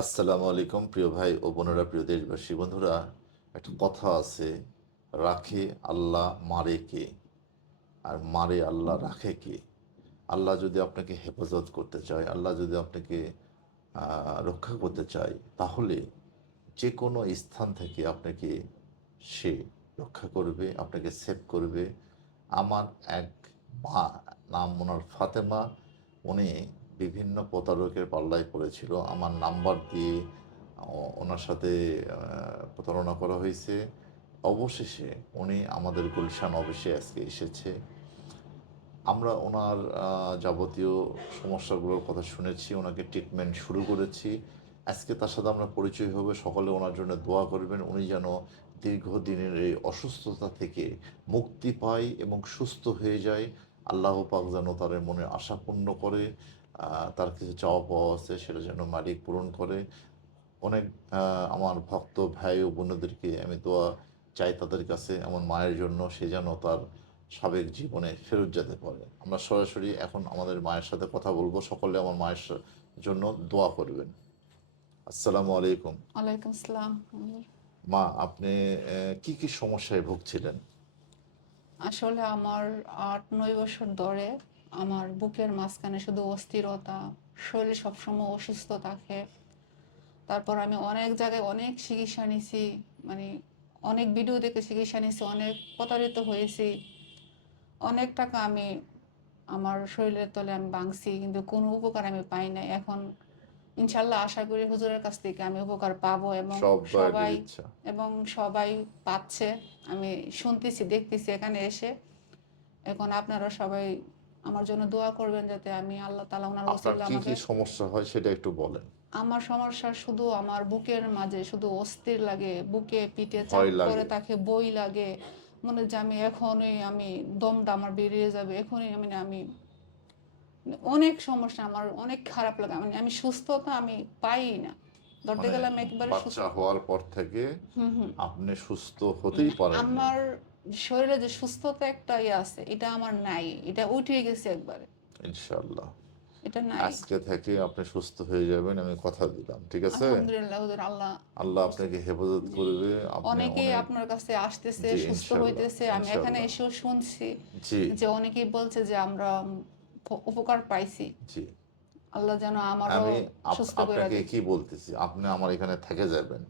আসসালামু আলাইকুম, প্রিয় ভাই ও বোনেরা, প্রিয় দেশবাসী। বন্ধুরা, একটা কথা আছে, রাখে আল্লাহ মারে কে? আর মারে আল্লাহ রাখে কে? আল্লাহ যদি আপনাকে হেফাজত করতে চায়, আল্লাহ যদি আপনাকে রক্ষা করতে চায়, তাহলে যে কোনো স্থান থেকে আপনাকে সে রক্ষা করবে, আপনাকে সেভ করবে। আমার এক মা, নাম ওনার ফাতেমা। উনি বিভিন্ন প্রতারকের পাল্লায় পড়েছিল। আমার নাম্বার দিয়ে ওনার সাথে প্রতারণা করা হয়েছে। অবশেষে উনি আমাদের গুলশান অফিসে আজকে এসেছে। আমরা ওনার যাবতীয় সমস্যাগুলোর কথা শুনেছি, ওনাকে ট্রিটমেন্ট শুরু করেছি। আজকে তার সাথে আমরা পরিচয় হবে, সকলে ওনার জন্য দোয়া করবেন। উনি যেন দীর্ঘদিনের এই অসুস্থতা থেকে মুক্তি পায় এবং সুস্থ হয়ে যায়। আল্লাহ পাক যেন তার মনে আশা পূর্ণ করে। তার কিছু চাওয়া পাওয়া আছে সেটা যেন মালিক পূরণ করে। অনেক আমার ভক্ত ভাই ও বোনদেরকে আমি দোয়া চাই তাদের কাছে আমার মায়ের জন্য সে যেন তার সাবেক জীবনে ফেরত যেতে পারে। আমরা সরাসরি এখন আমাদের মায়ের সাথে কথা বলব সকলে আমার মায়ের জন্য দোয়া করবেন। আসসালামু আলাইকুম। ওয়ালাইকুম আসসালাম মা আপনি কি কি সমস্যায় ভুগছিলেন? আসলে আমার আট নয় বছর ধরে আমার বুকের মাঝখানে শুধু অস্থিরতা শরীর সবসময় অসুস্থ থাকে। তারপর আমি অনেক জায়গায় অনেক চিকিৎসা নিছি মানে অনেক ভিডিও দেখে চিকিৎসা নিছি অনেক প্রতারিত হয়েছি। অনেক টাকা আমি আমার শরীরের তলে আমি ভাঙছি কিন্তু কোনো উপকার আমি পাই না এখন ইনশাল্লাহ আশা করি হুজুরের কাছ থেকে আমি উপকার পাবো এবং সবাই এবং সবাই পাচ্ছে। আমি শুনতেছি দেখতেছি এখানে এসে। এখন আপনারা সবাই আমার জন্য দোয়া করবেন যাতে আমি আল্লাহ তালা ওনার আপনার কি আমাকে কি সমস্যা হয় সেটা একটু বলেন আমার সমস্যা শুধু আমার বুকের মাঝে শুধু অস্থির লাগে বুকে পিঠে চাপ ভয় লাগে। করে তাকে বই লাগে মনে হচ্ছে আমি এখনই আমি দমটা আমার বেরিয়ে যাবে এখনই আমি আমি অনেক সমস্যা আমার অনেক খারাপ লাগে মানে আমি সুস্থতা আমি পাই না ধরতে মানে গেলে আমি বাচ্চা হওয়ার পর থেকে আপনি সুস্থ হতেই পারেন আমার শরীরে যে সুস্থতা একটা ইয়ে আছে এটা আমার নাই। এটা উঠে গেছে একবারে। ইনশাআল্লাহ। এটা নাই। আজকে থেকে আপনি সুস্থ হয়ে যাবেন আমি কথা দিলাম ঠিক আছে? আলহামদুলিল্লাহ হুজুর আল্লাহ আল্লাহ আপনাকে হেফাজত করবে অনেকেই আপনার কাছে আসতেছে সুস্থ হইতেছে আমি এখানে এসেও শুনছি যে অনেকেই বলছে যে আমরা উপকার পাইছি। জি। আল্লাহ যেন আমারও আমি সুস্থ করে আপনাকে কি বলতেছি? আপনি আমার এখানে থেকে যাবেন।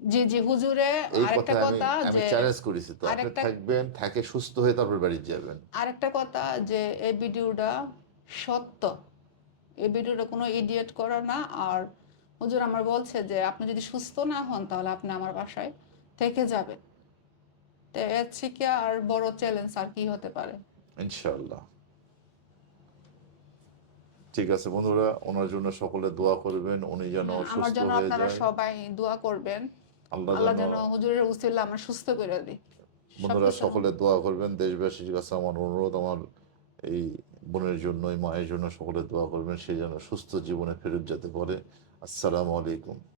জি জি হুজুরে আরেকটা কথা যে চ্যালেঞ্জ করেছি তো। আপনি থাকবেন থাকে সুস্থ হয়ে তারপর বাড়ি যাবেন। আরেকটা কথা যে এই ভিডিওটা সত্য। এই ভিডিওটা কোনো ইডিয়েট করা না। আর হুজুর আমার বলছে যে আপনি যদি সুস্থ না হন তাহলে আপনি আমার বাসায় থেকে যাবেন। তো এর থেকে আর বড় চ্যালেঞ্জ আর কি হতে পারে? ইনশাআল্লাহ। ঠিক আছে বন্ধুরা ওনার জন্য সকলে দোয়া করবেন উনি যেন আমার জন্য হয়ে আপনারা সবাই দোয়া করবেন। আল্লাহ যেন যেন হুজুরের উসিলা আমার সুস্থ করে দিই। বন্ধুরা সকলে দোয়া করবেন দেশবাসীর কাছে আমার অনুরোধ আমার এই বোনের জন্য এই মায়ের জন্য সকলে দোয়া করবেন সে যেন সুস্থ জীবনে ফেরত যেতে পারে। আসসালামু আলাইকুম।